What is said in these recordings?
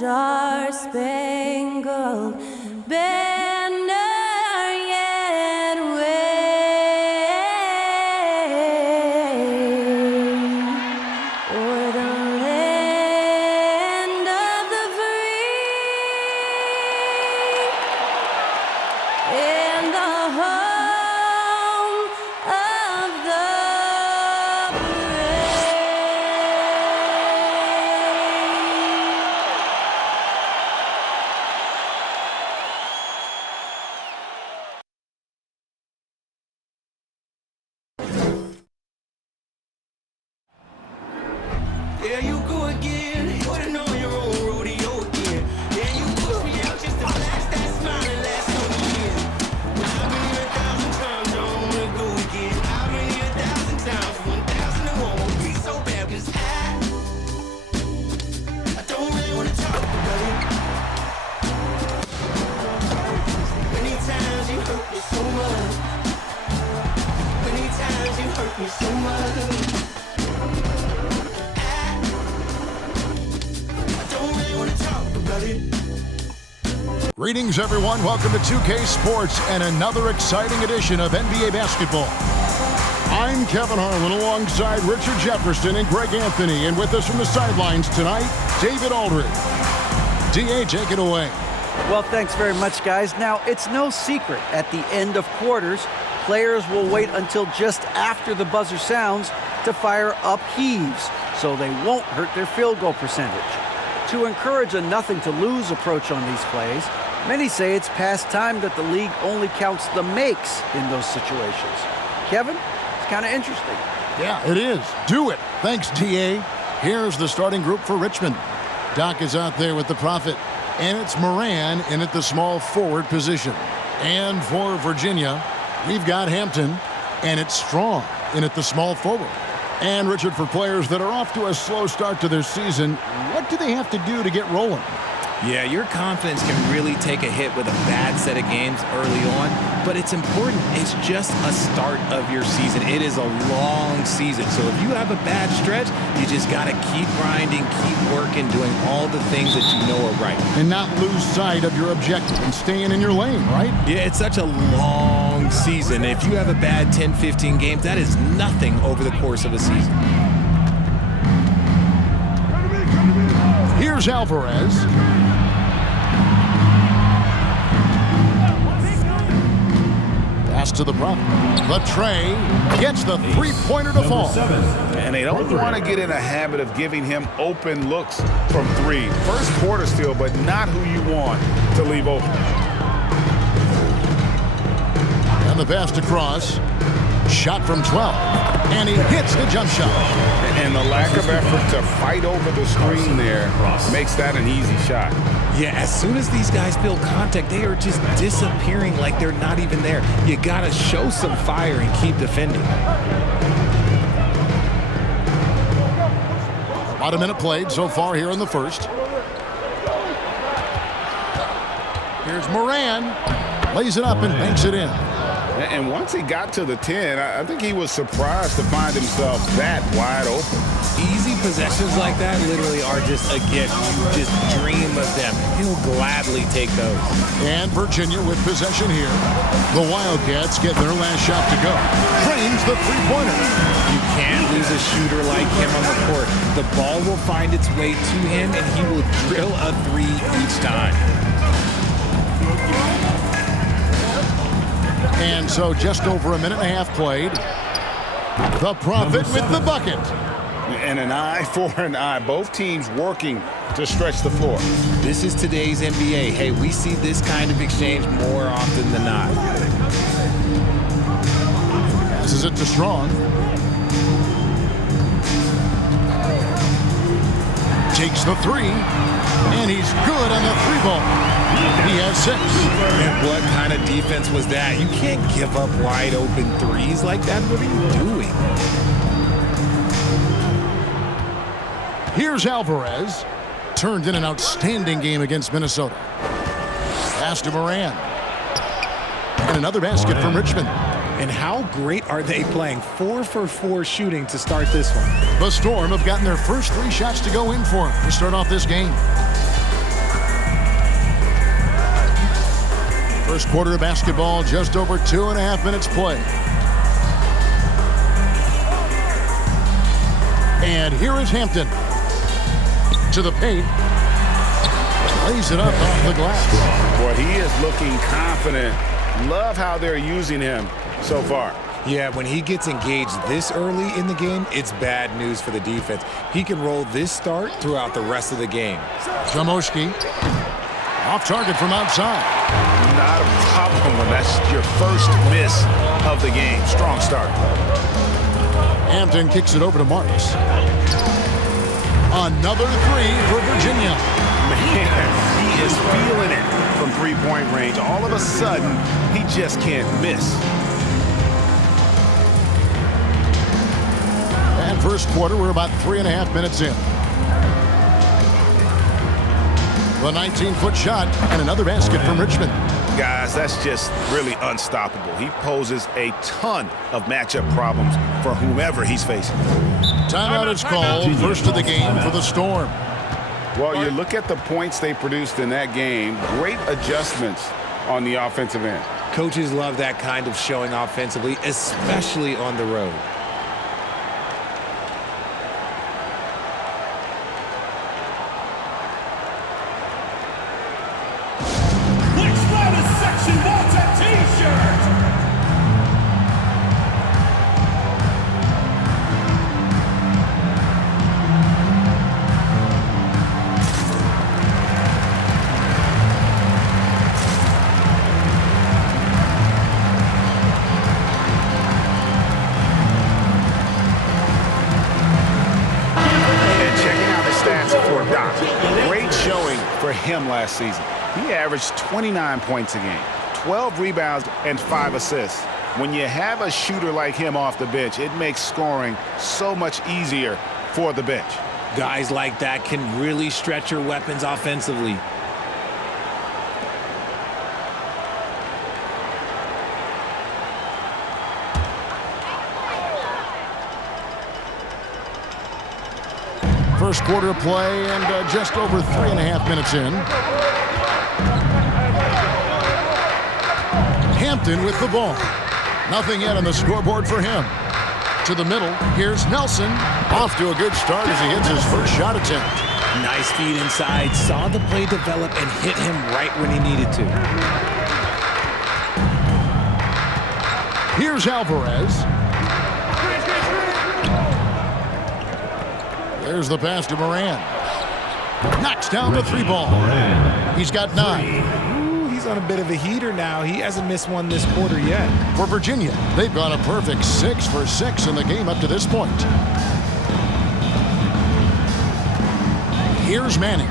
star-spangled banner yet wave o'er the land of the free and the home of the Yeah, you go again. Putting on your own rodeo again. Yeah, you push me out just to flash that smile and last on the year. But I've been here 1,000 times, I don't wanna go again. I've been here 1,000 times, 1,001 won't be so bad, 'cause I don't really wanna talk about it. Many times you hurt me so much. Many times you hurt me so much. Greetings, everyone. Welcome to 2K Sports and another exciting edition of NBA basketball. I'm Kevin Harlan alongside Richard Jefferson and Greg Anthony. And with us from the sidelines tonight, David Aldridge. DA, take it away. Well, thanks very much, guys. Now, it's no secret at the end of quarters, players will wait until just after the buzzer sounds to fire up heaves, so they won't hurt their field goal percentage. To encourage a nothing-to-lose approach on these plays, many say it's past time that the league only counts the makes in those situations. Kevin, it's kind of interesting. Yeah, it is. Do it. Thanks, DA. Here's the starting group for Richmond. Doc is out there with the Prophet, and it's Moran in at the small forward position. And for Virginia, we've got Hampton, and it's Strong in at the small forward. And, Richard, for players that are off to a slow start to their season, what do they have to do to get rolling? Yeah, your confidence can really take a hit with a bad set of games early on, but it's important. It's just a start of your season. It is a long season, so if you have a bad stretch, you just got to keep grinding, keep working, doing all the things that you know are right. And not lose sight of your objective and staying in your lane, right? Yeah, it's such a long season. If you have a bad 10, 15 games, that is nothing over the course of a season. Here's Alvarez. Pass to the Prophet. The tray gets the three-pointer to fall. And they don't want to get in a habit of giving him open looks from three. First quarter still, but not who you want to leave open. And the pass across. Shot from 12. And he hits the jump shot. And the lack of effort to fight over the screen there makes that an easy shot. Yeah, as soon as these guys build contact, they are just disappearing like they're not even there. You got to show some fire and keep defending. About a minute played so far here in the first. Here's Moran. Lays it up and banks it in. And once he got to the 10, I think he was surprised to find himself that wide open. Easy possessions like that literally are just a gift. You just dream of them. He'll gladly take those. And Virginia with possession here. The Wildcats get their last shot to go. Frames the three-pointer. You can't lose a shooter like him on the court. The ball will find its way to him, and he will drill a three each time. And so just over a minute and a half played. The Prophet with the bucket. And an eye for an eye. Both teams working to stretch the floor. This is today's NBA. Hey, we see this kind of exchange more often than not. Passes it to Strong. Takes the three. And he's good on the three ball. He has 6. And what kind of defense was that? You can't give up wide open threes like that. What are you doing? Here's Alvarez. Turned in an outstanding game against Minnesota. Pass to Moran. And another basket from Richmond. And how great are they playing? 4 for 4 shooting to start this one. The Storm have gotten their first 3 shots to go in for them to start off this game. First quarter of basketball, just over 2.5 minutes play. And here is Hampton. To the paint. Lays it up off the glass. Boy, he is looking confident. Love how they're using him so far. Yeah, when he gets engaged this early in the game, it's bad news for the defense. He can roll this start throughout the rest of the game. Zamoshki. Off target from outside. Not a problem when that's your first miss of the game. Strong start. Hampton kicks it over to Marks. Another three for Virginia. Man, he is feeling it from three-point range. All of a sudden, he just can't miss. And first quarter, we're about 3.5 minutes in. The 19-foot shot and another basket from Richmond. Guys, that's just really unstoppable. He poses a ton of matchup problems for whomever he's facing. Timeout is called. First of the game for the Storm. Well, you look at the points they produced in that game. Great adjustments on the offensive end. Coaches love that kind of showing offensively, especially on the road. Him last season. He averaged 29 points a game, 12 rebounds, and 5 assists. When you have a shooter like him off the bench, it makes scoring so much easier for the bench. Guys like that can really stretch your weapons offensively. First quarter of play and just over 3.5 minutes in. Hampton with the ball. Nothing yet on the scoreboard for him. To the middle, here's Nelson. Off to a good start as he hits his first shot attempt. Nice feed inside. Saw the play develop and hit him right when he needed to. Here's Alvarez. There's the pass to Moran. Knocks down the three ball. He's got 9. Ooh, he's on a bit of a heater now. He hasn't missed one this quarter yet. For Virginia, they've gone a perfect 6 for 6 in the game up to this point. Here's Manning.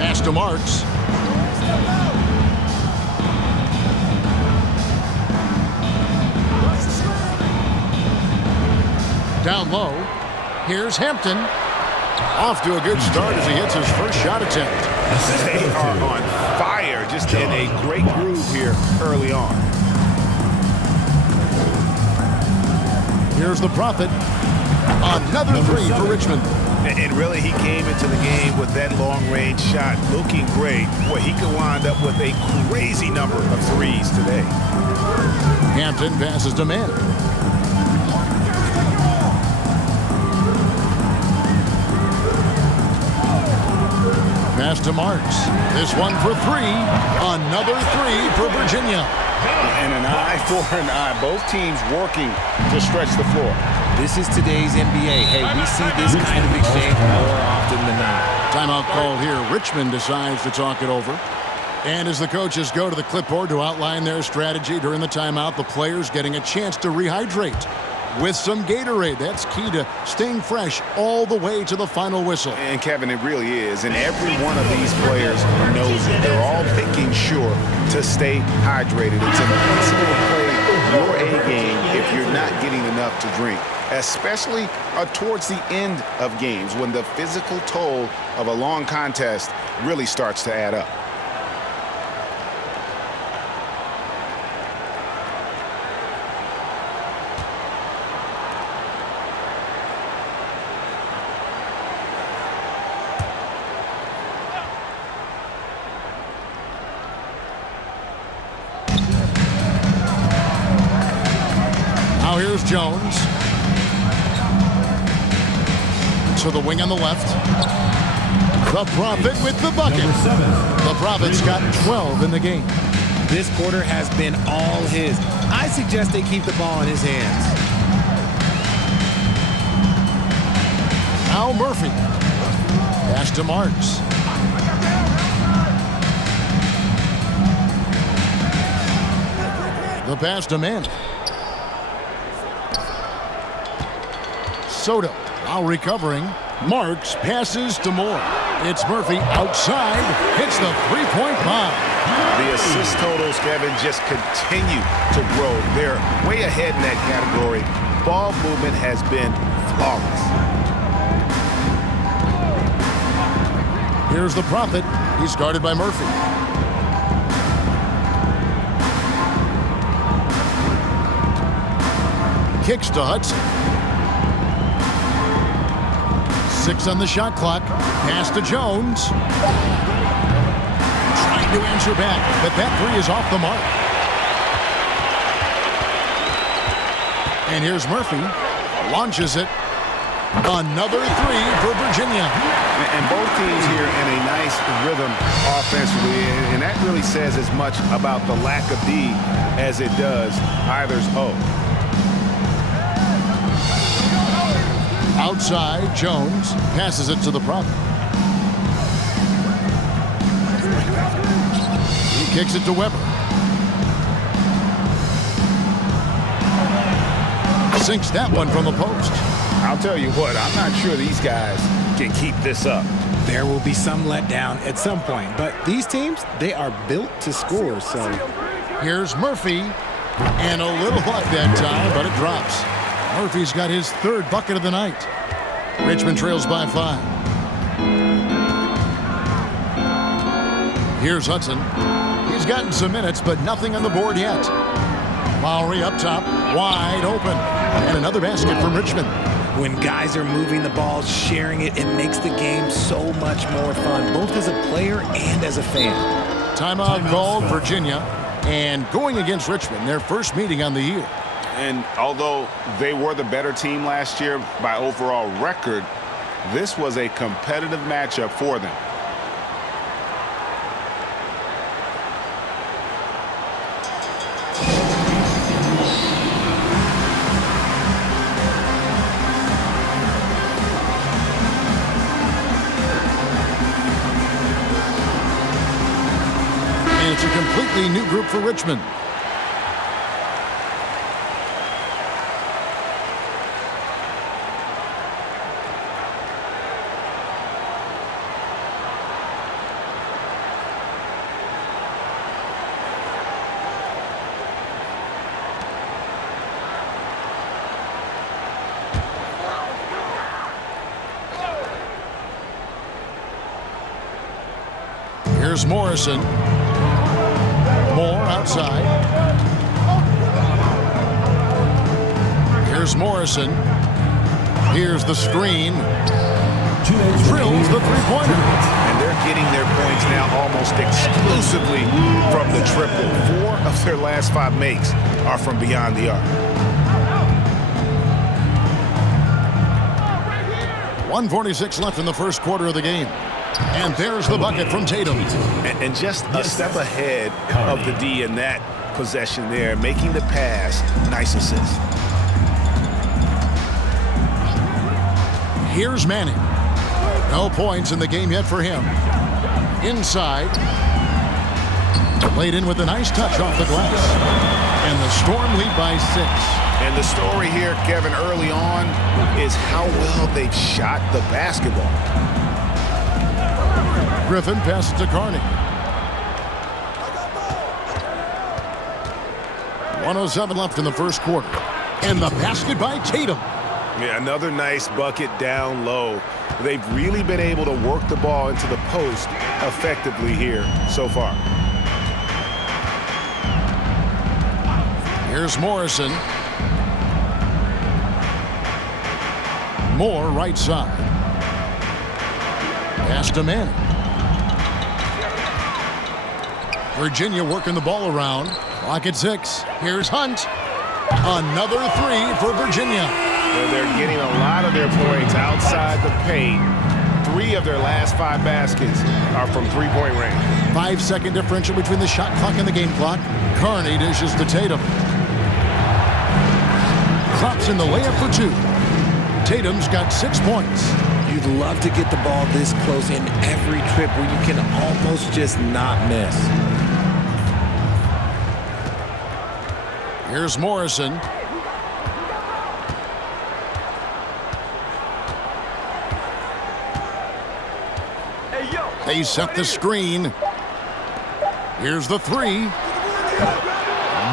Pass to Marks. Down low. Here's Hampton. Off to a good start as he hits his first shot attempt. They are on fire, just in a great groove here early on. Here's the Prophet. Another three for Richmond. And really, he came into the game with that long-range shot looking great. Boy, he could wind up with a crazy number of threes today. Hampton passes to Manning. Pass to Marks. This one for 3. Another 3 for Virginia. And an eye for an eye. Both teams working to stretch the floor. This is today's NBA. Hey, we see this kind of exchange more often than not. Timeout called here. Richmond decides to talk it over. And as the coaches go to the clipboard to outline their strategy during the timeout, the players getting a chance to rehydrate with some Gatorade. That's key to staying fresh all the way to the final whistle. And Kevin, it really is. And every one of these players knows it. They're all making sure to stay hydrated. It's impossible to play your A game if you're not getting enough to drink, especially towards the end of games when the physical toll of a long contest really starts to add up. Jones. To the wing on the left. The Prophet with the bucket. The Prophet's got 12 in the game. This quarter has been all his. I suggest they keep the ball in his hands. Al Murphy. Pass to Marks. The pass to Mann. Soto while recovering. Marks passes to Moore. It's Murphy outside. Hits the three-point bomb. The assist totals, Kevin, just continue to grow. They're way ahead in that category. Ball movement has been flawless. Here's the Prophet. He's guarded by Murphy. Kicks to Hudson. 6 on the shot clock. Pass to Jones. Trying to answer back, but that three is off the mark. And here's Murphy. Launches it. Another three for Virginia. And both teams here in a nice rhythm offensively, and that really says as much about the lack of D as it does either's O. Outside, Jones passes it to the Prophet. He kicks it to Weber. Sinks that one from the post. I'll tell you what, I'm not sure these guys can keep this up. There will be some letdown at some point, but these teams, they are built to score, so. Here's Murphy, and a little luck that time, but it drops. Murphy's got his third bucket of the night. Richmond trails by 5. Here's Hudson. He's gotten some minutes, but nothing on the board yet. Lowry up top, wide open. And another basket from Richmond. When guys are moving the ball, sharing it, it makes the game so much more fun, both as a player and as a fan. Timeout called Virginia, and going against Richmond, their first meeting on the year. And although they were the better team last year by overall record, this was a competitive matchup for them. And it's a completely new group for Richmond. Here's Morrison. Moore outside. Here's Morrison. Here's the screen. Drills the three-pointer. And they're getting their points now almost exclusively from the triple. 4 of their last 5 makes are from beyond the arc. 1:46 left in the first quarter of the game. And there's the bucket from Tatum. And just a step ahead of the D in that possession there, making the pass. Nice assist. Here's Manning. No points in the game yet for him. Inside. Laid in with a nice touch off the glass. And the Storm lead by 6. And the story here, Kevin, early on is how well they've shot the basketball. Griffin passes to Carney. 1:07 left in the first quarter. And the basket by Tatum. Yeah, another nice bucket down low. They've really been able to work the ball into the post effectively here so far. Here's Morrison. Moore right side. Pass to Manning. Virginia working the ball around. Clock at 6. Here's Hunt. Another three for Virginia. They're getting a lot of their points outside the paint. 3 of their last 5 baskets are from three-point range. 5-second differential between the shot clock and the game clock. Carney dishes to Tatum. Drops in the layup for 2. Tatum's got 6 points. You'd love to get the ball this close in every trip where you can almost just not miss. Here's Morrison. They set the screen. Here's the 3.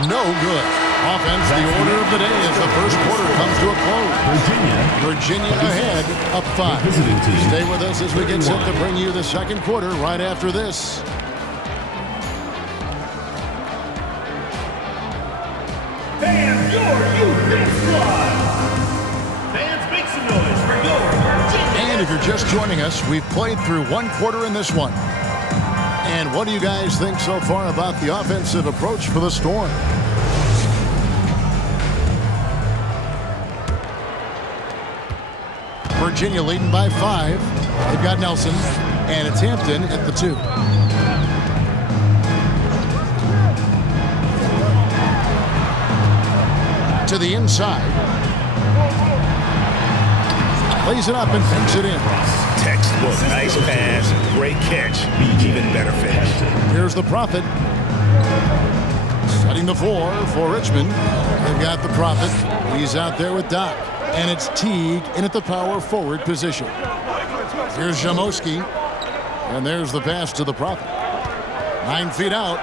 No good. Offense, the order of the day as the first quarter comes to a close. Virginia ahead, up 5. Stay with us as we get set to bring you the second quarter right after this. Fans, your youth squad. Fans, make some noise for your Virginia. And if you're just joining us, we've played through one quarter in this one. And what do you guys think so far about the offensive approach for the Storm? Virginia leading by 5. They've got Nelson, and it's Hampton at the 2. To the inside. Plays it up and banks it in. Textbook, nice pass, great catch, even better finish. Here's the Prophet. Setting the floor for Richmond. They've got the Prophet. He's out there with Doc. And it's Teague in at the power forward position. Here's Jamoski. And there's the pass to the Prophet. 9 feet out.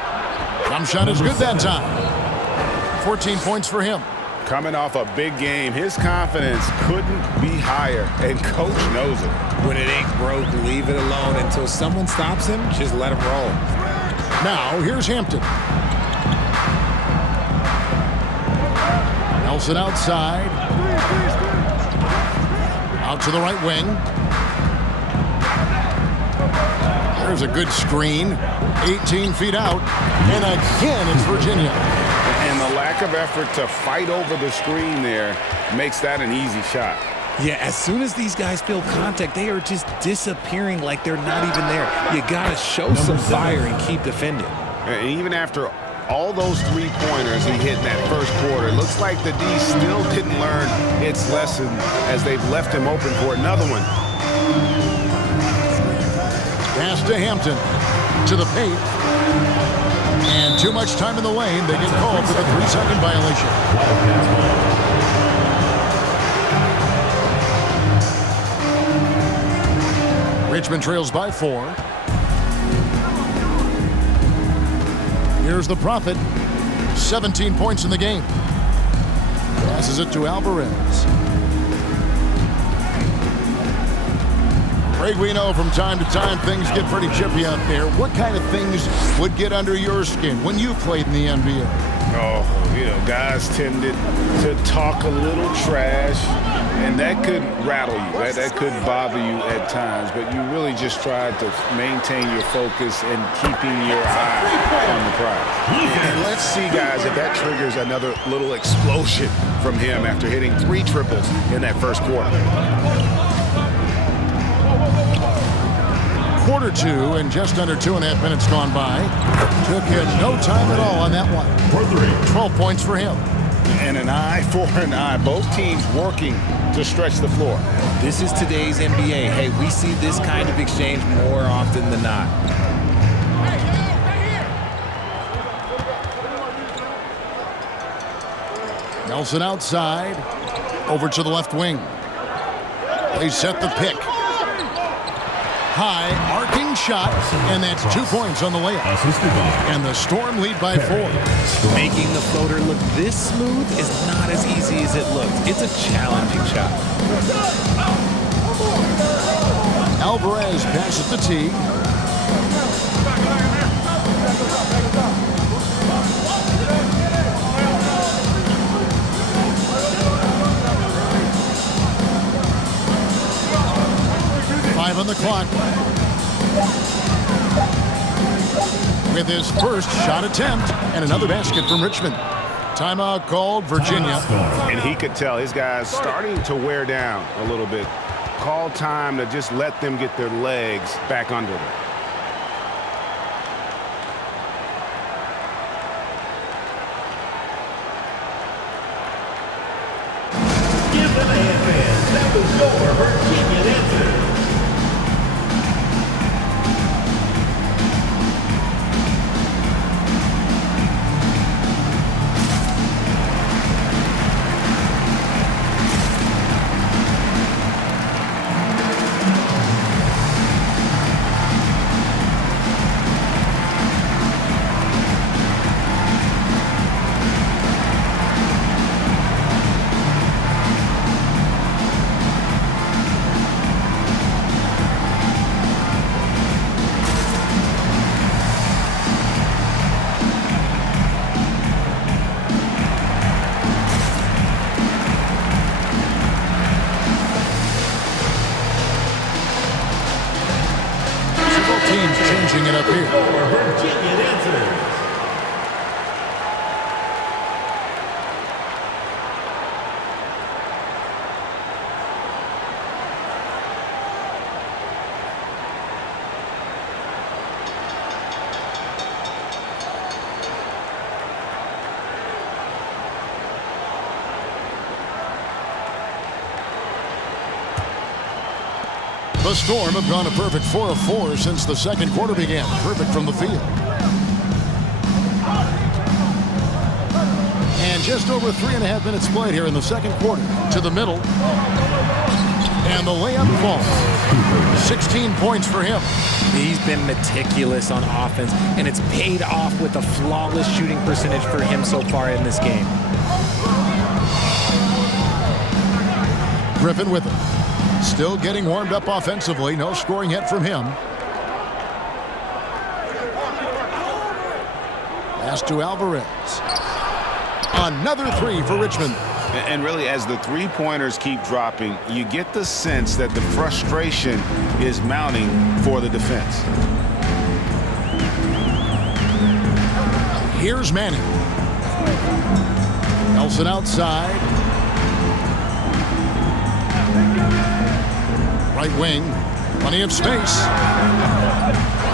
Jump shot is good that time. 14 points for him. Coming off a big game, his confidence couldn't be higher, and coach knows it. When it ain't broke, leave it alone until someone stops him. Just let him roll. Now, here's Hampton. Nelson outside. Out to the right wing. There's a good screen. 18 feet out. And again, it's Virginia. And the lack of effort to fight over the screen there makes that an easy shot. Yeah, as soon as these guys feel contact, they are just disappearing like they're not even there. You got to show some fire and keep defending. And even after all those three-pointers he hit in that first quarter, it looks like the D still didn't learn its lesson as they've left him open for another one. Pass to Hampton. To the paint. And too much time in the lane. They get called for the 3-second violation. Richmond trails by 4. Here's the Prophet. 17 points in the game. Passes it to Alvarez. Craig, we know from time to time things get pretty chippy out there. What kind of things would get under your skin when you played in the NBA? Oh, you know, guys tended to talk a little trash, and that could rattle you. That could bother you at times, but you really just tried to maintain your focus and keeping your eye on the prize. And let's see, guys, if that triggers another little explosion from him after hitting 3 triples in that first quarter. Quarter 2 and just under 2.5 minutes gone by. Took him no time at all on that one. 12 points for him. And an eye for an eye. Both teams working to stretch the floor. This is today's NBA. Hey, we see this kind of exchange more often than not. Nelson outside. Over to the left wing. They set the pick. High, arcing shot, and that's 2 points on the layup. And the Storm lead by 4. Making the floater look this smooth is not as easy as it looks. It's a challenging shot. Alvarez passes the tee. On the clock. With his first shot attempt and another basket from Richmond. Timeout called, Virginia. And he could tell his guys starting to wear down a little bit. Call time to just let them get their legs back under them. Give them a hand. That was your Virginia answer. Teams changing it up here. Your Virginia answers. The Storm have gone a perfect 4 of 4 since the second quarter began. Perfect from the field. And just over 3.5 minutes played here in the second quarter. To the middle. And the layup falls. 16 points for him. He's been meticulous on offense, and it's paid off with a flawless shooting percentage for him so far in this game. Griffin with it. Still getting warmed up offensively. No scoring yet from him. Pass to Alvarez. Another three for Richmond. And really, as the three-pointers keep dropping, you get the sense that the frustration is mounting for the defense. Here's Manning. Nelson outside. Right wing. Plenty of space.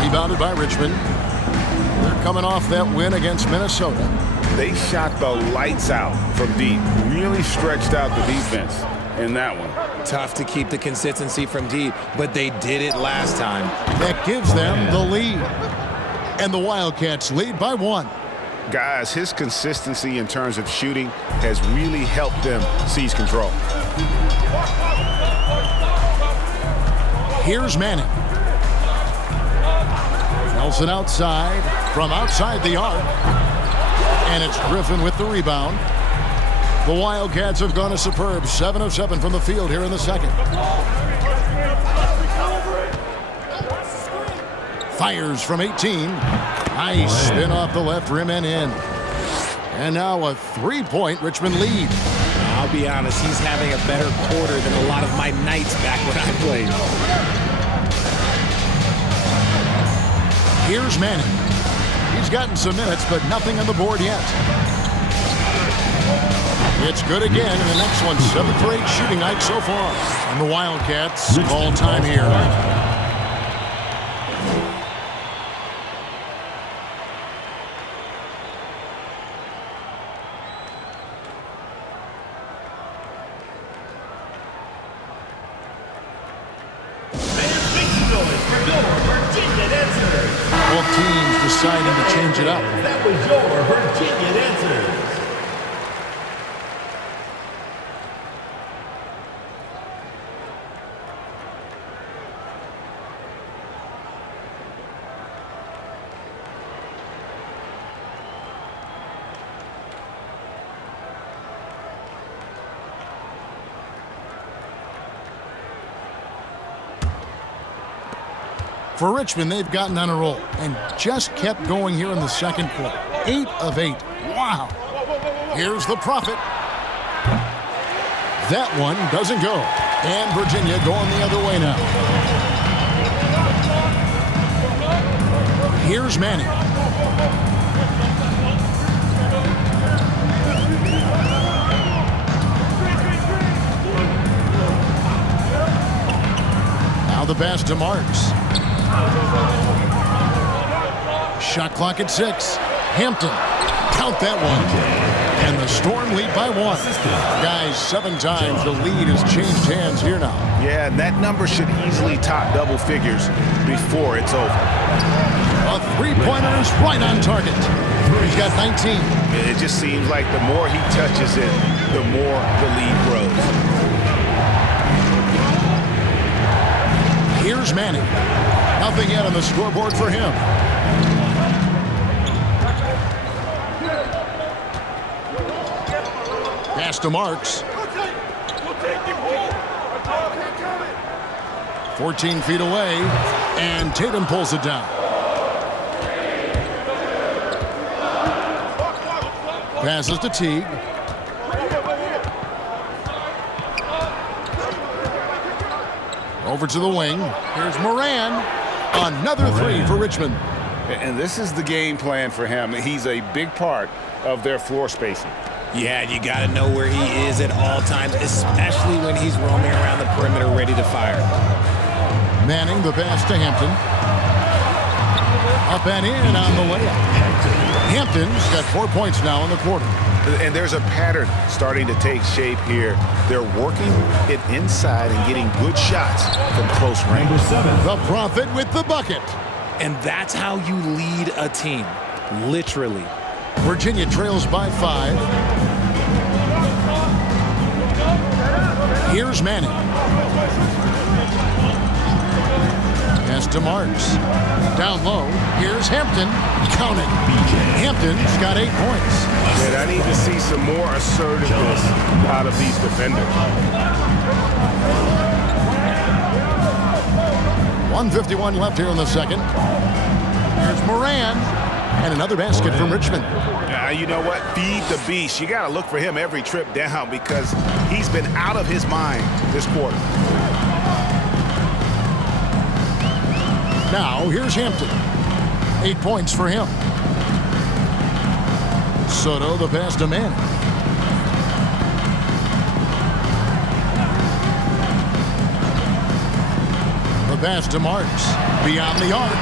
Rebounded by Richmond. They're coming off that win against Minnesota. They shot the lights out from deep. Really stretched out the defense in that one. Tough to keep the consistency from deep, but they did it last time. That gives them the lead. And the Wildcats lead by 1. Guys, his consistency in terms of shooting has really helped them seize control. Here's Manning. Nelson outside. From outside the arc. And it's Griffin with the rebound. The Wildcats have gone a superb 7 of 7 from the field here in the second. Fires from 18. Nice spin off the left rim and in. And now a 3-point Richmond lead. I'll be honest, he's having a better quarter than a lot of my nights back when I played. Here's Manning. He's gotten some minutes, but nothing on the board yet. It's good again, and the next one 7 for 8 shooting night so far. And the Wildcats call time here. Both teams deciding to change it up. That was your Virginia answers. For Richmond, they've gotten on a roll and just kept going here in the second quarter. 8 of 8. Wow. Here's the Prophet. That one doesn't go. And Virginia going the other way now. Here's Manning. the pass to Marks. Shot clock at 6. Hampton. Count that one. And the Storm lead by 1. Guys, 7 times the lead has changed hands here now. Yeah, and that number should easily top double figures before it's over. A three-pointer is right on target. He's got 19. It just seems like the more he touches it, the more the lead grows. Here's Manning. Nothing yet on the scoreboard for him. Pass to Marks. 14 feet away, and Tatum pulls it down. Passes to Teague. Over to the wing. Here's Moran. Another 3 for Richmond. And this is the game plan for him. He's a big part of their floor spacing. Yeah, you got to know where he is at all times, especially when he's roaming around the perimeter ready to fire. Manning, the pass to Hampton. Up and in on the layup. Hampton's got 4 points now in the quarter. And there's a pattern starting to take shape here. They're working it inside and getting good shots from close range. The Prophet with the bucket. And that's how you lead a team, literally. Virginia trails by 5. Here's Manning. Pass to Marks. Down low. Here's Hampton. Count it. Hampton's got 8 points. And I need to see some more assertiveness out of these defenders. 1:51 left here in the second. Here's Moran. And another basket from Richmond. You know what? Feed the beast. You got to look for him every trip down because he's been out of his mind this quarter. Now, here's Hampton. 8 points for him. Soto, the pass to Manning. The pass to Marks. Beyond the arc.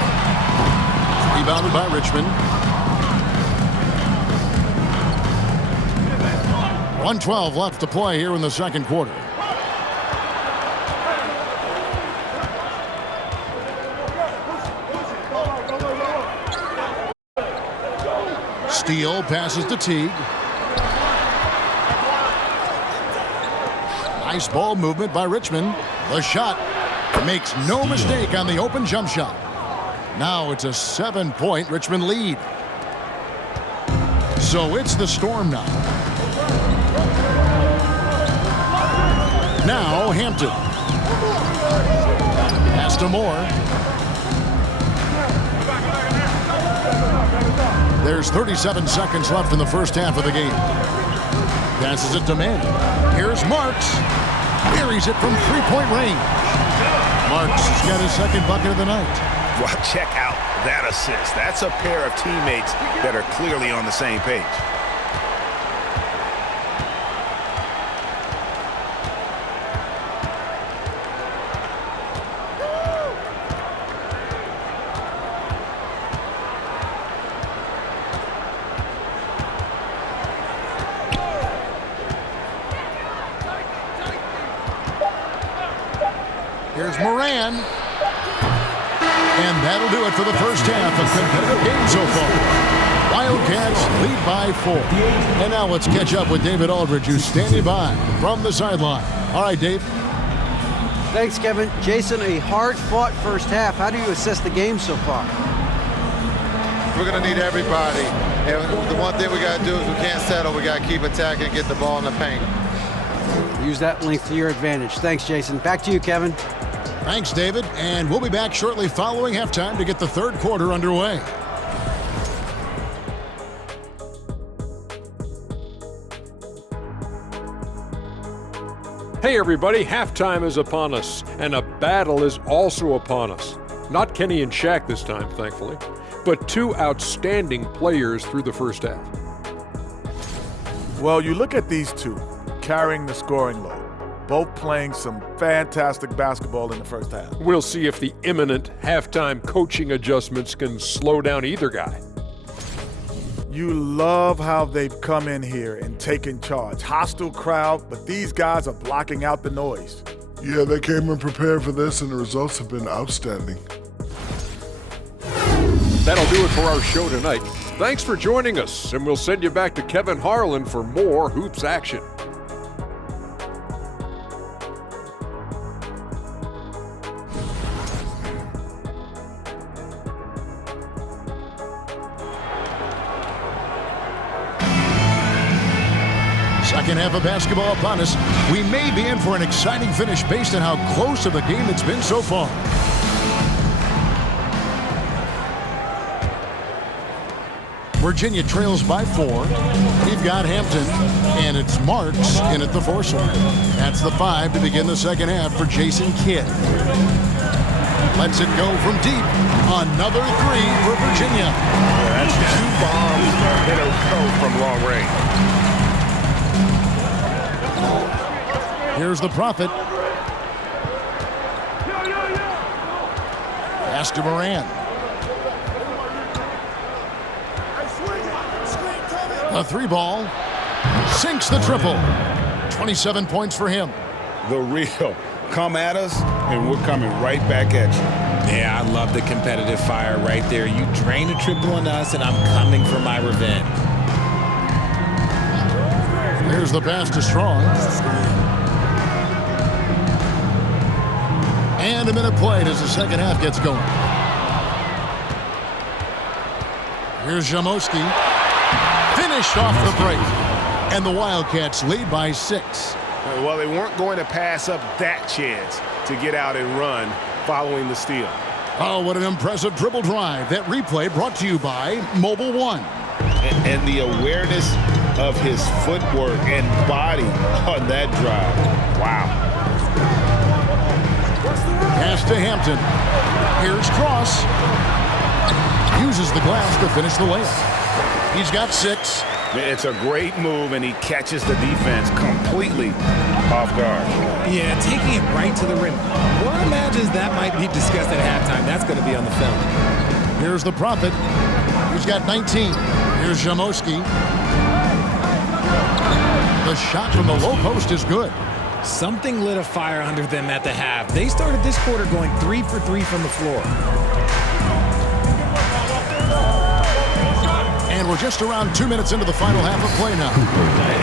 Rebounded by Richmond. 1:12 left to play here in the second quarter. Steele passes to Teague. Nice ball movement by Richmond. The shot makes no mistake on the open jump shot. Now it's a 7-point Richmond lead. So it's the Storm now. Now Hampton. Pass to Moore. There's 37 seconds left in the first half of the game. Passes it to Manning. Here's Marks. Buries it from three-point range. Marks has got his second bucket of the night. Well, check out that assist. That's a pair of teammates that are clearly on the same page. Here's Moran. And that'll do it for the first half. A competitive game so far. Wildcats lead by 4. And now let's catch up with David Aldridge, who's standing by from the sideline. All right, Dave. Thanks, Kevin. Jason, a hard-fought first half. How do you assess the game so far? We're going to need everybody. And the one thing we got to do is we can't settle. We got to keep attacking and get the ball in the paint. Use that length to your advantage. Thanks, Jason. Back to you, Kevin. Thanks, David. And we'll be back shortly following halftime to get the third quarter underway. Hey everybody, halftime is upon us, and a battle is also upon us. Not Kenny and Shaq this time, thankfully, but two outstanding players through the first half. Well, you look at these two carrying the scoring load. both playing some fantastic basketball in the first half. We'll see if the imminent halftime coaching adjustments can slow down either guy. You love how they've come in here and taken charge. Hostile crowd, but these guys are blocking out the noise. Yeah, they came in prepared for this, and the results have been outstanding. That'll do it for our show tonight. Thanks for joining us, and we'll send you back to Kevin Harlan for more Hoops action. Second half of basketball upon us. We may be in for an exciting finish based on how close of a game it's been so far. Virginia trails by 4. We've got Hampton, and it's Marks in at the foursome. That's the 5 to begin the second half for Jason Kidd. Lets it go from deep. Another 3 for Virginia. That's 2 bombs in a row from long range. Here's the Prophet. Pass to Moran. A 3-ball. Sinks the triple. 27 points for him. The real. Come at us, and we're coming right back at you. Yeah, I love the competitive fire right there. You drain a triple on us, and I'm coming for my revenge. Here's the pass to Strong. And a minute played as the second half gets going. Here's Jamoski. Finished off the break. And the Wildcats lead by 6. Well, they weren't going to pass up that chance to get out and run following the steal. Oh, what an impressive dribble drive. That replay brought to you by Mobile One. And the awareness of his footwork and body on that drive. Wow. Pass to Hampton. Here's Cross. Uses the glass to finish the layup. He's got 6. It's a great move, and he catches the defense completely off guard. Yeah, taking it right to the rim. One imagines that might be discussed at halftime. That's going to be on the film. Here's the Prophet. He's got 19. Here's Jamoski. The shot from the low post is good. Something lit a fire under them at the half. They started this quarter going 3 for 3 from the floor. And we're just around 2 minutes into the final half of play now.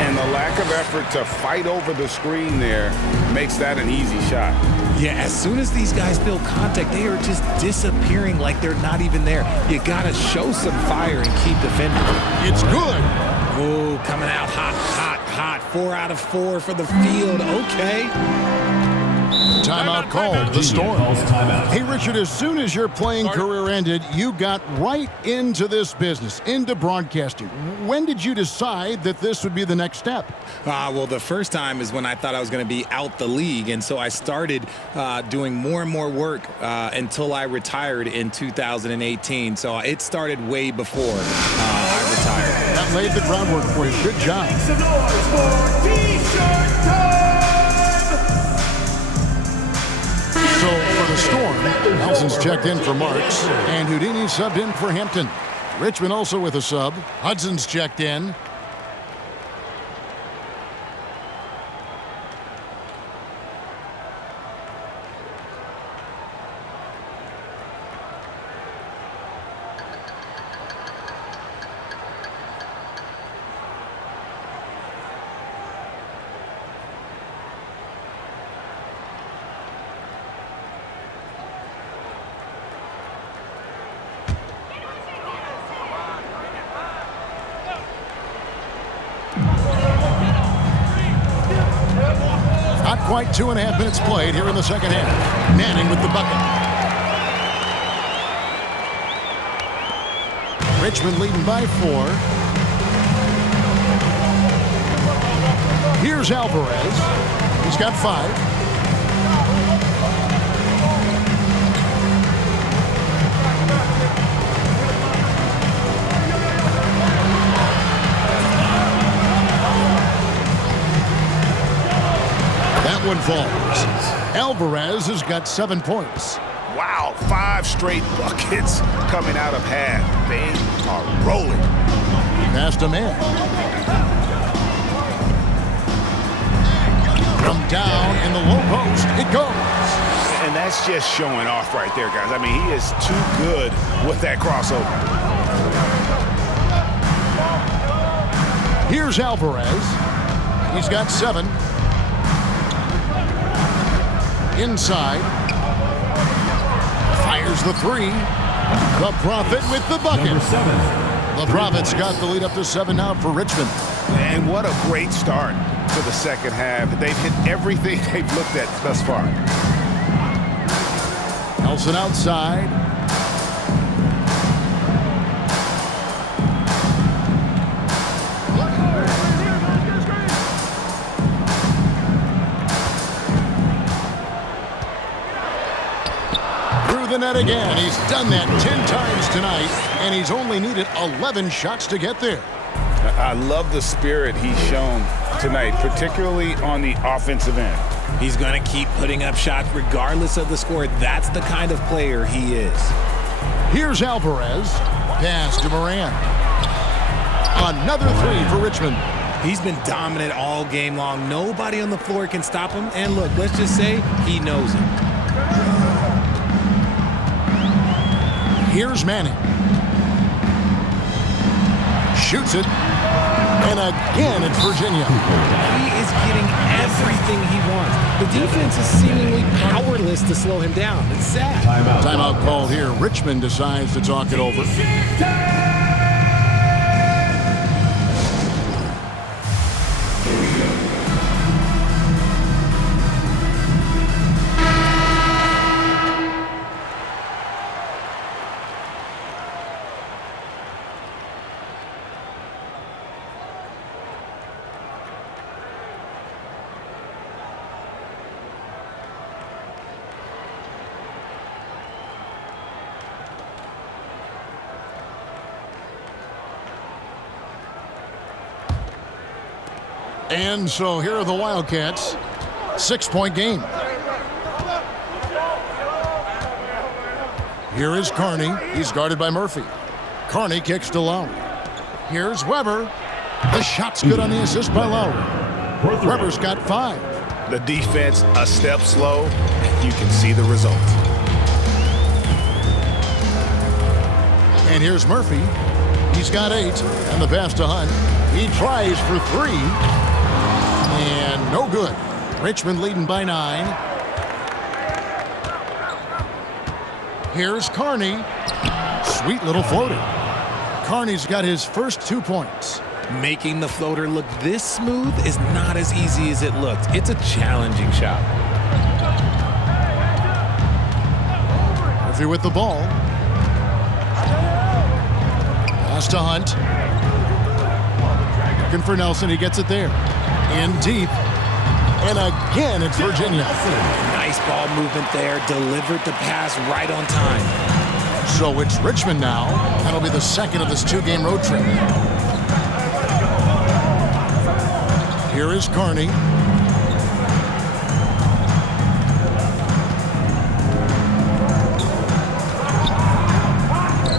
And the lack of effort to fight over the screen there makes that an easy shot. Yeah, as soon as these guys feel contact, they are just disappearing like they're not even there. You got to show some fire and keep defending. It's good. Oh, coming out hot, hot, hot. 4 out of 4 for the field. Okay. Timeout called. The Storm. Hey, Richard, as soon as your playing career ended, you got right into this business, into broadcasting. When did you decide that this would be the next step? Well, the first time is when I thought I was going to be out the league, and so I started doing more and more work until I retired in 2018. So it started way before I retired. That laid the groundwork for you. Good job. So for the Storm, Nelson's checked in for Marks, and Houdini subbed in for Hampton. Richmond also with a sub. Hudson's checked in. Not quite 2.5 minutes played here in the second half. Manning with the bucket. Richmond leading by 4. Here's Alvarez. He's got 5. That one falls. Alvarez has got 7 points. Wow, 5 straight buckets coming out of half. They are rolling. Past a man. From down in the low post, it goes. And that's just showing off right there, guys. I mean, he is too good with that crossover. Here's Alvarez. He's got 7. Inside. Fires the 3. The Prophet with the bucket. The Prophet's got the lead up to 7 now for Richmond. And what a great start to the second half. They've hit everything they've looked at thus far. Nelson outside. Through the net again. He's done that 10 times tonight, and he's only needed 11 shots to get there. I love the spirit he's shown tonight, particularly on the offensive end. He's going to keep putting up shots regardless of the score. That's the kind of player he is. Here's Alvarez. Pass to Moran. Another 3 for Richmond. He's been dominant all game long. Nobody on the floor can stop him. And look, let's just say he knows it. Here's Manning. Shoots it. And again, it's Virginia. He is getting everything he wants. The defense is seemingly powerless to slow him down. It's sad. Timeout called here. Richmond decides to talk it over. And so here are the Wildcats. 6-point game. Here is Carney. He's guarded by Murphy. Carney kicks to Lowry. Here's Weber. The shot's good on the assist by Lowry. Weber's got 5. The defense a step slow. You can see the result. And here's Murphy. He's got 8. And the pass to Hunt. He tries for 3. And no good. Richmond leading by 9. Here's Carney. Sweet little floater. Carney's got his first 2 points. Making the floater look this smooth is not as easy as it looked. It's a challenging shot. Murphy with the ball. Pass to Hunt. Looking for Nelson. He gets it there. In deep. And again, it's Virginia. Nice ball movement there. Delivered the pass right on time. So it's Richmond now. That'll be the second of this 2-game road trip. Here is Carney.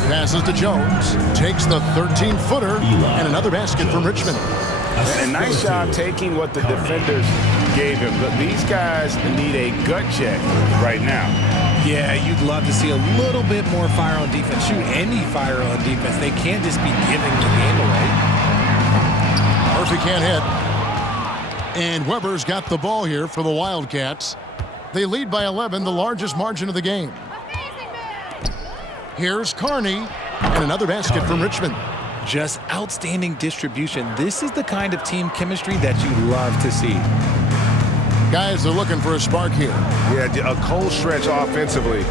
Passes to Jones. Takes the 13-footer. And another basket from Richmond. And a nice job taking what the defenders gave him. But these guys need a gut check right now. Yeah, you'd love to see a little bit more fire on defense. Shoot, any fire on defense. They can't just be giving the game away. Murphy can't hit. And Weber's got the ball here for the Wildcats. They lead by 11, the largest margin of the game. Here's Carney. And another basket from Richmond. Just outstanding distribution. This is the kind of team chemistry that you love to see. Guys are looking for a spark here. Yeah, a cold stretch offensively,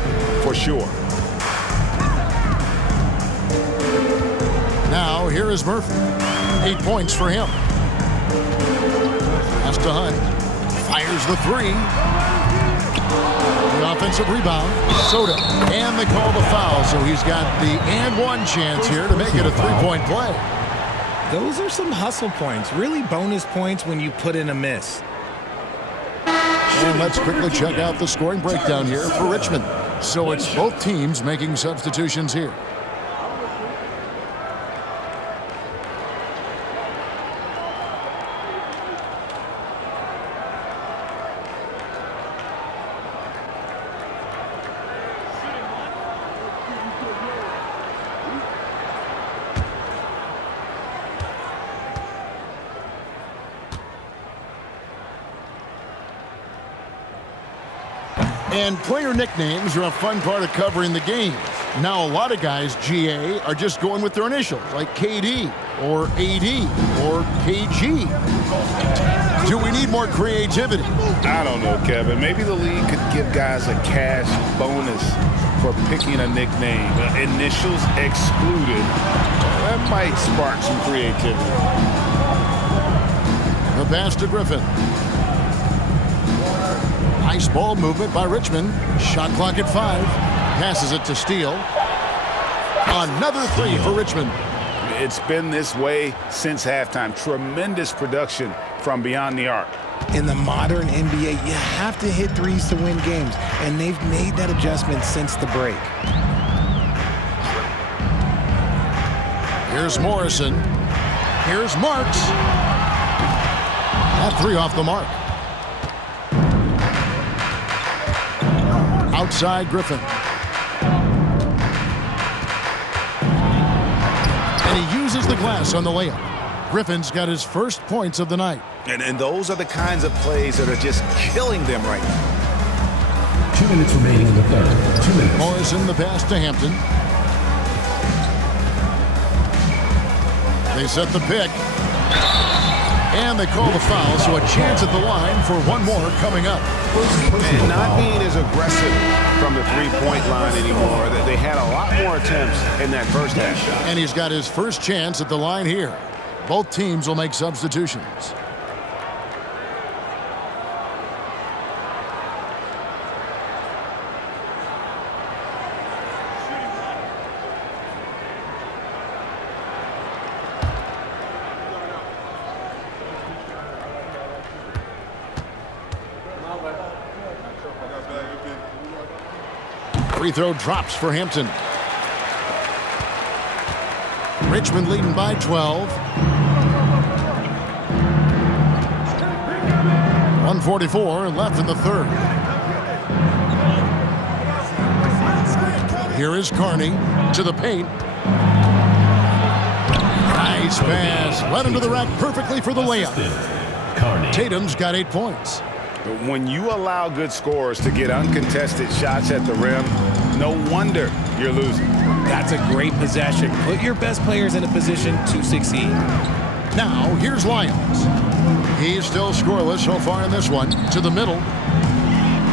for sure. Now, here is Murphy. 8 points for him. Pass to Hunt. Fires the 3. The offensive rebound. Soda. And they call the foul, so he's got the and one chance here to make it a 3-point play. Those are some hustle points. Really bonus points when you put in a miss. And let's quickly check out the scoring breakdown here for Richmond. So it's both teams making substitutions here. And player nicknames are a fun part of covering the game. Now, a lot of guys, GA, are just going with their initials, like KD or AD or KG. Do we need more creativity? I don't know, Kevin. Maybe the league could give guys a cash bonus for picking a nickname. Initials excluded. That might spark some creativity. The pass to Griffin. Nice ball movement by Richmond. Shot clock at 5. Passes it to Steele. Another 3 for Richmond. It's been this way since halftime. Tremendous production from beyond the arc. In the modern NBA, you have to hit threes to win games, and they've made that adjustment since the break. Here's Morrison. Here's Marks. That 3 off the mark. Outside Griffin. And he uses the glass on the layup. Griffin's got his first points of the night. And those are the kinds of plays that are just killing them right now. 2 minutes remaining in the third. 2 minutes. Morrison, the pass to Hampton. They set the pick. And they call the foul, so a chance at the line for one more coming up. And not being as aggressive from the three-point line anymore. They had a lot more attempts in that first half. And he's got his first chance at the line here. Both teams will make substitutions. Free throw drops for Hampton. Richmond leading by 12. 1:44 left in the third. Here is Carney to the paint. Nice pass. Led him to the rack perfectly for the layup. Tatum's got 8 points. When you allow good scorers to get uncontested shots at the rim, no wonder you're losing. That's a great possession. Put your best players in a position to succeed. Now, here's Lyons. He's still scoreless so far in this one. To the middle.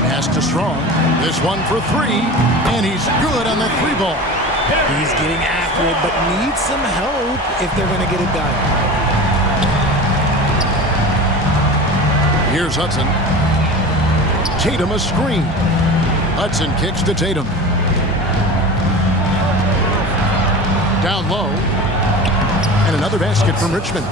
Pass to Strong. This one for 3. And he's good on the 3 ball. He's getting after it, but needs some help if they're going to get it done. Here's Hudson. Tatum a screen. Hudson kicks to Tatum. Down low. And another basket from Richmond.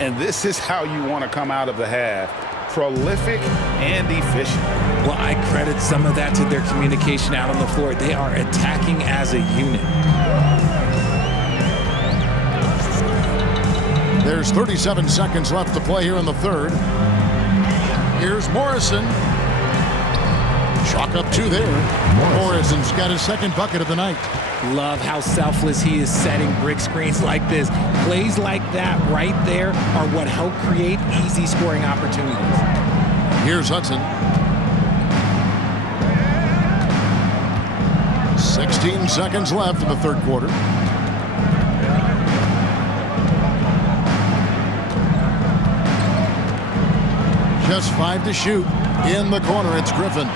And this is how you want to come out of the half. Prolific and efficient. Well, I credit some of that to their communication out on the floor. They are attacking as a unit. There's 37 seconds left to play here in the third. Here's Morrison. Chalk up 2 there. Morrison's got his second bucket of the night. Love how selfless he is setting brick screens like this. Plays like that right there are what help create easy scoring opportunities. Here's Hudson. 16 seconds left in the third quarter. Just 5 to shoot. In the corner, it's Griffin.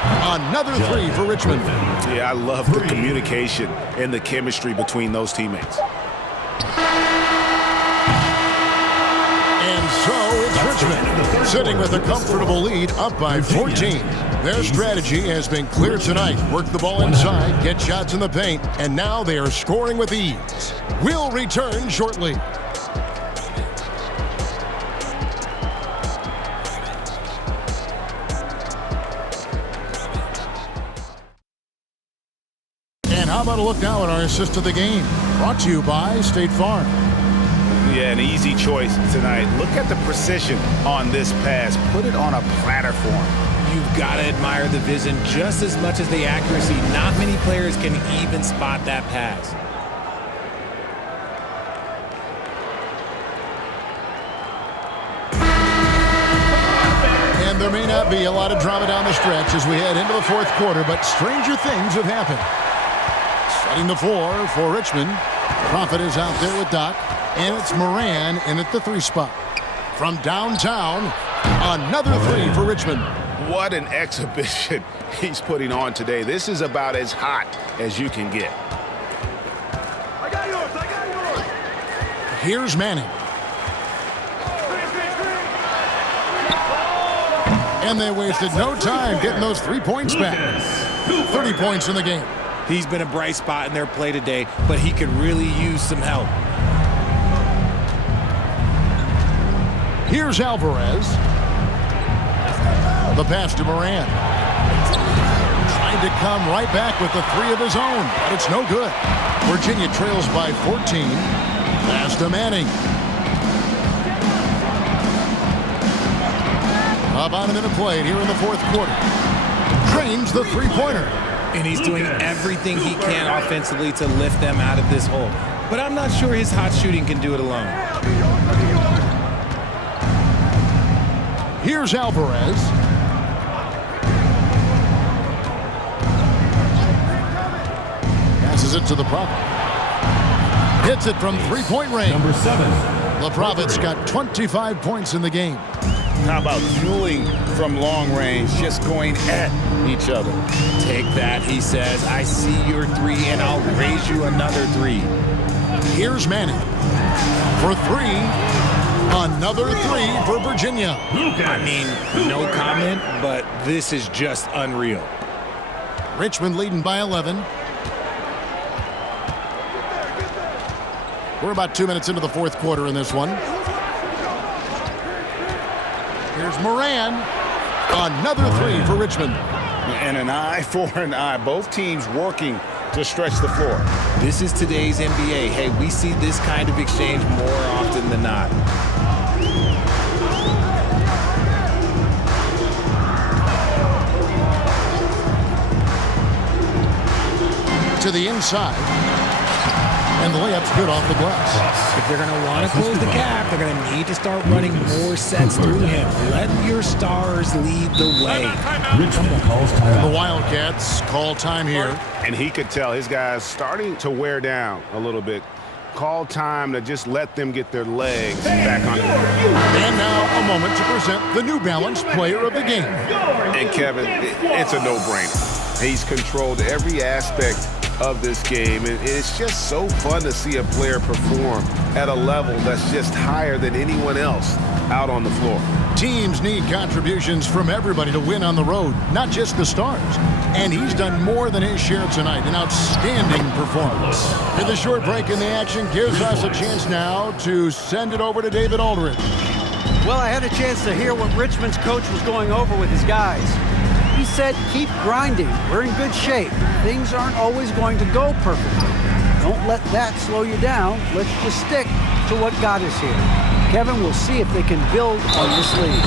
Another 3 for Richmond. Yeah, I love the communication and the chemistry between those teammates. And so it's Richmond, sitting with a comfortable lead, up by 14. Their strategy has been clear tonight. Work the ball inside, get shots in the paint, and now they are scoring with ease. We'll return shortly. And how about a look now at our assist of the game? Brought to you by State Farm. Yeah, an easy choice tonight. Look at the precision on this pass. Put it on a platter form. You've got to admire the vision just as much as the accuracy. Not many players can even spot that pass. And there may not be a lot of drama down the stretch as we head into the fourth quarter, but stranger things have happened. Setting the floor for Richmond. Prophet is out there with Doc, and it's Moran in at the 3 spot. From downtown, another 3 for Richmond. What an exhibition he's putting on today. This is about as hot as you can get. I got yours. Here's Manning. And they wasted no time getting those 3 points back. 30 points in the game. He's been a bright spot in their play today, but he could really use some help. Here's Alvarez. The pass to Moran. Trying to come right back with the 3 of his own, but it's no good. Virginia trails by 14. Pass to Manning. About a minute played here in the fourth quarter. Drains the 3-pointer. And he's doing everything he can offensively to lift them out of this hole. But I'm not sure his hot shooting can do it alone. Here's Alvarez. Passes it to the Prophet. Hits it from 3-point range. Number 7. The Prophet's got 25 points in the game. How about dueling from long range, just going at each other? Take that, he says. I see your 3, and I'll raise you another 3. Here's Manning for 3. Another 3 for Virginia. I mean, no comment, but this is just unreal. Richmond leading by 11. We're about 2 minutes into the fourth quarter in this one. Here's Moran. Another 3 for Richmond. And an eye for an eye. Both teams working to stretch the floor. This is today's NBA. Hey, we see this kind of exchange more often than not. To the inside. And the layup's good off the glass. If they're going to want to close the gap, they're going to need to start running more sets through him. Let your stars lead the way. Richmond calls timeout. The Wildcats call time here. And he could tell his guys starting to wear down a little bit. Call time to just let them get their legs back on the floor. And now a moment to present the New Balance Player of the Game. And Kevin, it's a no-brainer. He's controlled every aspect of this game, and it's just so fun to see a player perform at a level that's just higher than anyone else out on the floor. Teams need contributions from everybody to win on the road, not just the stars. And he's done more than his share tonight, an outstanding performance. And the short break in the action gives us a chance now to send it over to David Aldridge. Well, I had a chance to hear what Richmond's coach was going over with his guys. He said, keep grinding. We're in good shape. Things aren't always going to go perfectly. Don't let that slow you down. Let's just stick to what got us here. Kevin, we'll see if they can build on this lead.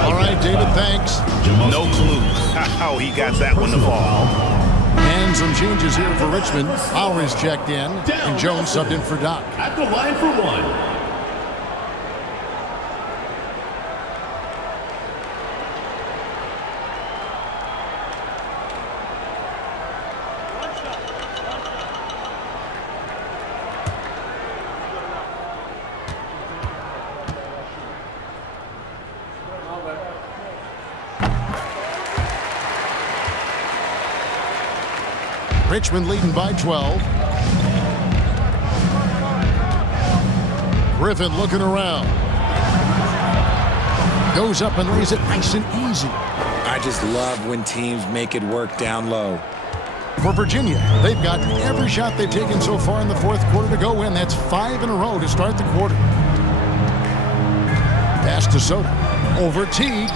All right, David, thanks. No clue how he got that one to fall. And some changes here for Richmond. Lowry's checked in, and Jones subbed in for Doc. At the line for 1. Richmond leading by 12. Griffin looking around. Goes up and lays it nice and easy. I just love when teams make it work down low. For Virginia, they've gotten every shot they've taken so far in the fourth quarter to go in. That's 5 in a row to start the quarter. Pass to Soto. Over Teague.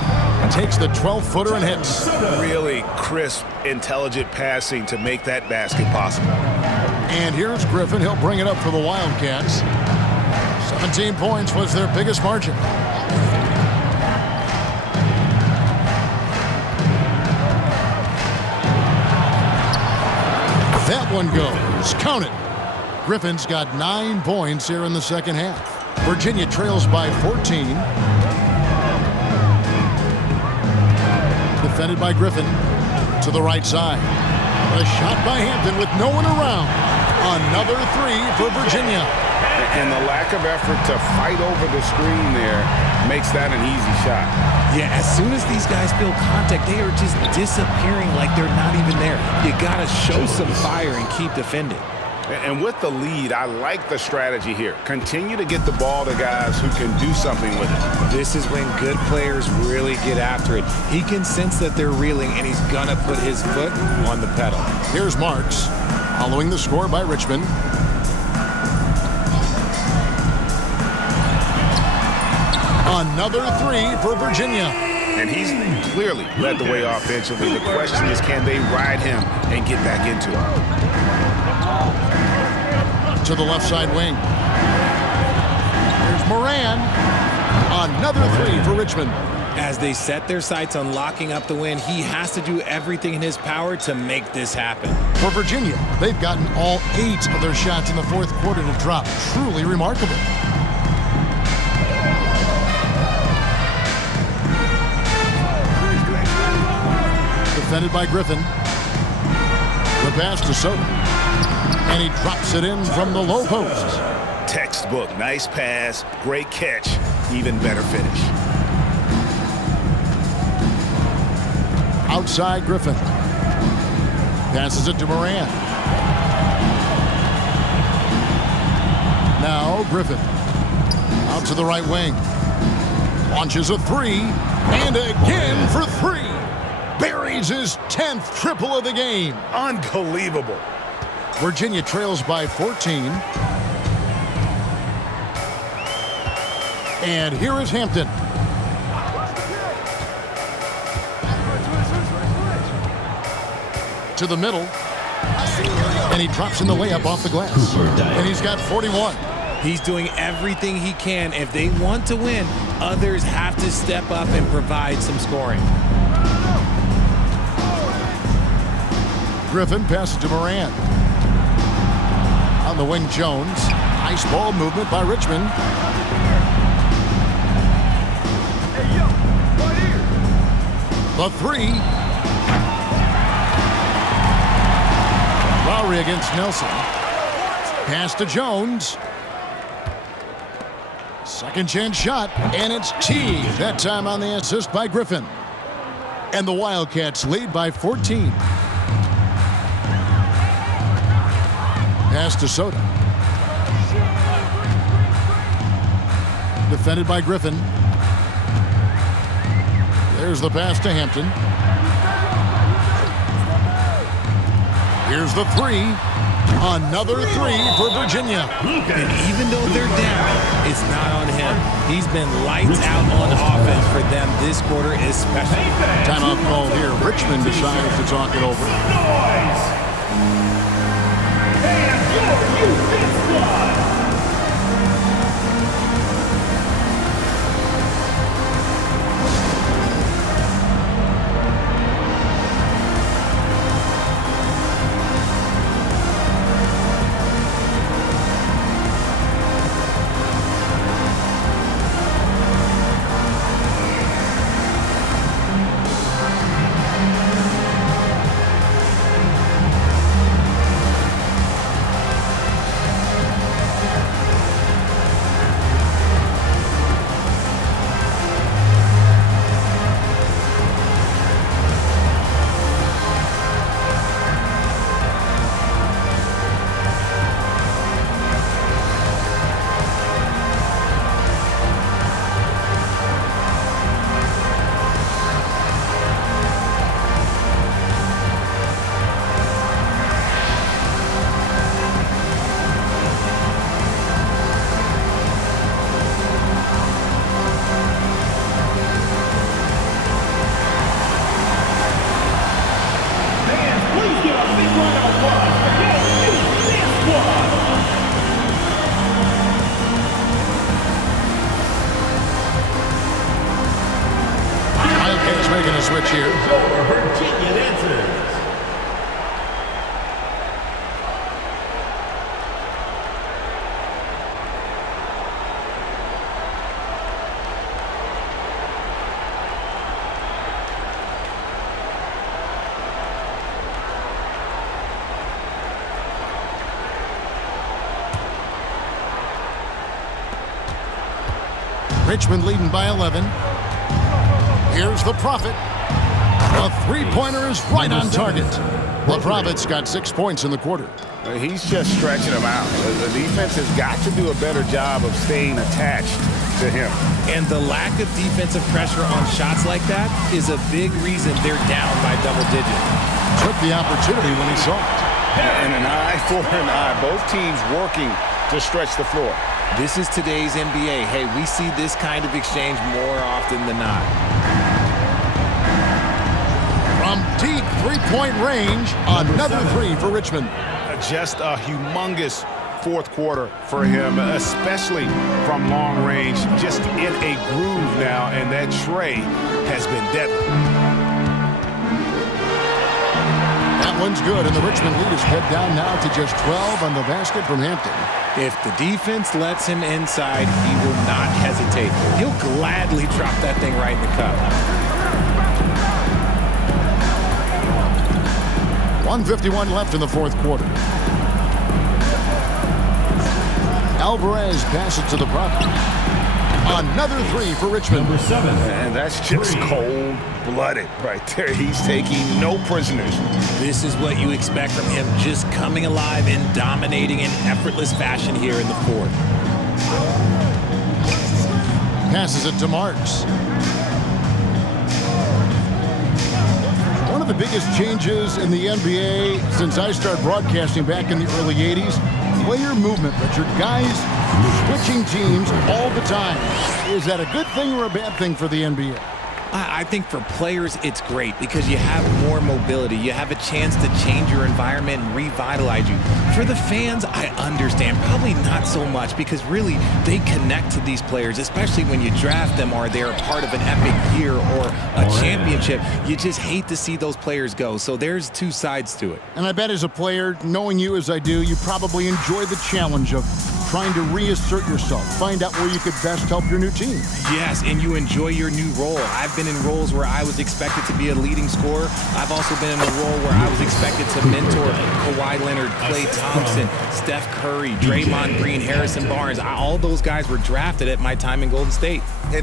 Takes the 12-footer and hits. Really crisp, intelligent passing to make that basket possible. And here's Griffin. He'll bring it up for the Wildcats. 17 points was their biggest margin. That one goes. Count it. Griffin's got 9 points here in the second half. Virginia trails by 14. Defended by Griffin to the right side. A shot by Hampton with no one around. Another three for Virginia. And the lack of effort to fight over the screen there makes that an easy shot. Yeah, as soon as these guys feel contact, they are just disappearing like they're not even there. You got to show some fire and keep defending. And with the lead, I like the strategy here. Continue to get the ball to guys who can do something with it. This is when good players really get after it. He can sense that they're reeling, and he's going to put his foot on the pedal. Here's Marks, following the score by Richmond. Another three for Virginia. And he's clearly led the way offensively. The question is, can they ride him and get back into it? To the left side wing. There's Moran. Another three for Richmond. As they set their sights on locking up the win, he has to do everything in his power to make this happen. For Virginia, they've gotten all 8 of their shots in the fourth quarter to drop. Truly remarkable. Defended by Griffin. The pass to Soto. And he drops it in from the low post. Textbook, nice pass, great catch, even better finish. Outside Griffin. Passes it to Moran. Now Griffin. Out to the right wing. Launches a three. And again for three. Buries his 10th triple of the game. Unbelievable. Virginia trails by 14. And here is Hampton. To the middle. And he drops in the layup off the glass. And he's got 41. He's doing everything he can. If they want to win, others have to step up and provide some scoring. Griffin passes to Moran. On the wing, Jones. Nice ball movement by Richmond. The three. Lowry against Nelson. Pass to Jones. Second chance shot, and it's Teague. That time on the assist by Griffin. And the Wildcats lead by 14. Pass to Soto. Defended by Griffin. There's the pass to Hampton. Here's the three. Another three for Virginia. And even though they're down, it's not on him. He's been lights out on offense for them this quarter especially. Timeout call here. Richmond decides to talk it over. Richmond leading by 11. Here's the Prophet. A three-pointer is right on target. The Prophet's got 6 points in the quarter. He's just stretching them out. The defense has got to do a better job of staying attached to him. And the lack of defensive pressure on shots like that is a big reason they're down by double digits. Took the opportunity when he saw it. And an eye for an eye. Both teams working to stretch the floor. This is today's NBA. Hey, we see this kind of exchange more often than not. From deep three-point range, another three for Richmond. Just a humongous fourth quarter for him, especially from long range. Just in a groove now, and that tray has been deadly. That one's good, and the Richmond lead is cut down now to just 12 on the basket from Hampton. If the defense lets him inside, he will not hesitate. He'll gladly drop that thing right in the cup. 1:51 left in the fourth quarter. Alvarez passes to the Prophet. Another three for Richmond. Number 7. And that's just cold-blooded right there. He's taking no prisoners. This is what you expect from him, just coming alive and dominating in effortless fashion here in the fourth. Passes it to Marks. One of the biggest changes in the NBA since I started broadcasting back in the early 80s, player movement, Richard. Guys switching teams all the time. Is that a good thing or a bad thing for the NBA? I think for players, it's great because you have more mobility. You have a chance to change your environment and revitalize you. For the fans, I understand. Probably not so much because really they connect to these players, especially when you draft them or they're a part of an epic year or a championship. You just hate to see those players go. So there's two sides to it. And I bet as a player, knowing you as I do, you probably enjoy the challenge of trying to reassert yourself, find out where you could best help your new team. Yes, and you enjoy your new role. I've been in roles where I was expected to be a leading scorer. I've also been in a role where I was expected to mentor Kawhi Leonard, Klay Thompson, Steph Curry, Draymond Green, Harrison Barnes. All those guys were drafted at my time in Golden State.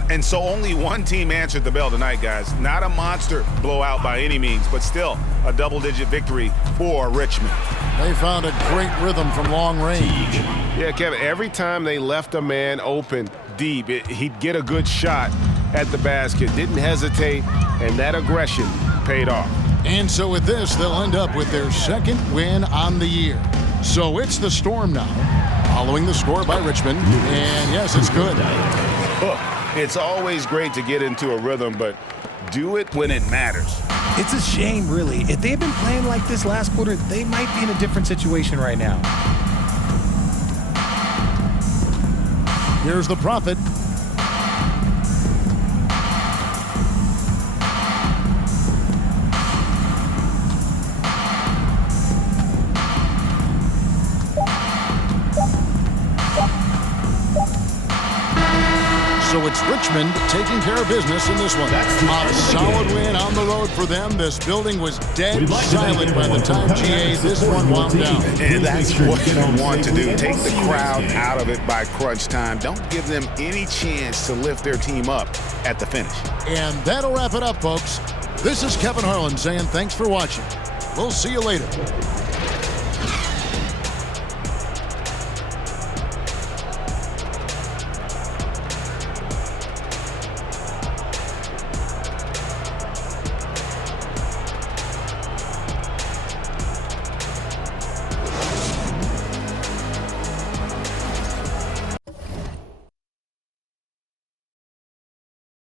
And so only one team answered the bell tonight, guys. Not a monster blowout by any means, but still a double-digit victory for Richmond. They found a great rhythm from long range. Yeah, Kevin, every time they left a man open deep, he'd get a good shot at the basket. Didn't hesitate, and that aggression paid off. And so with this, they'll end up with their second win on the year. So it's the Storm now, following the score by Richmond. And yes, it's good. Look, it's always great to get into a rhythm, but do it when it matters. It's a shame, really. If they had been playing like this last quarter, they might be in a different situation right now. Here's the Prophet. So it's Richmond taking care of business in this one. A solid win on the road for them. This building was dead silent by the time GA this one wound down. And that's what you want to do. Take the crowd out of it by crunch time. Don't give them any chance to lift their team up at the finish. And that'll wrap it up, folks. This is Kevin Harlan saying thanks for watching. We'll see you later.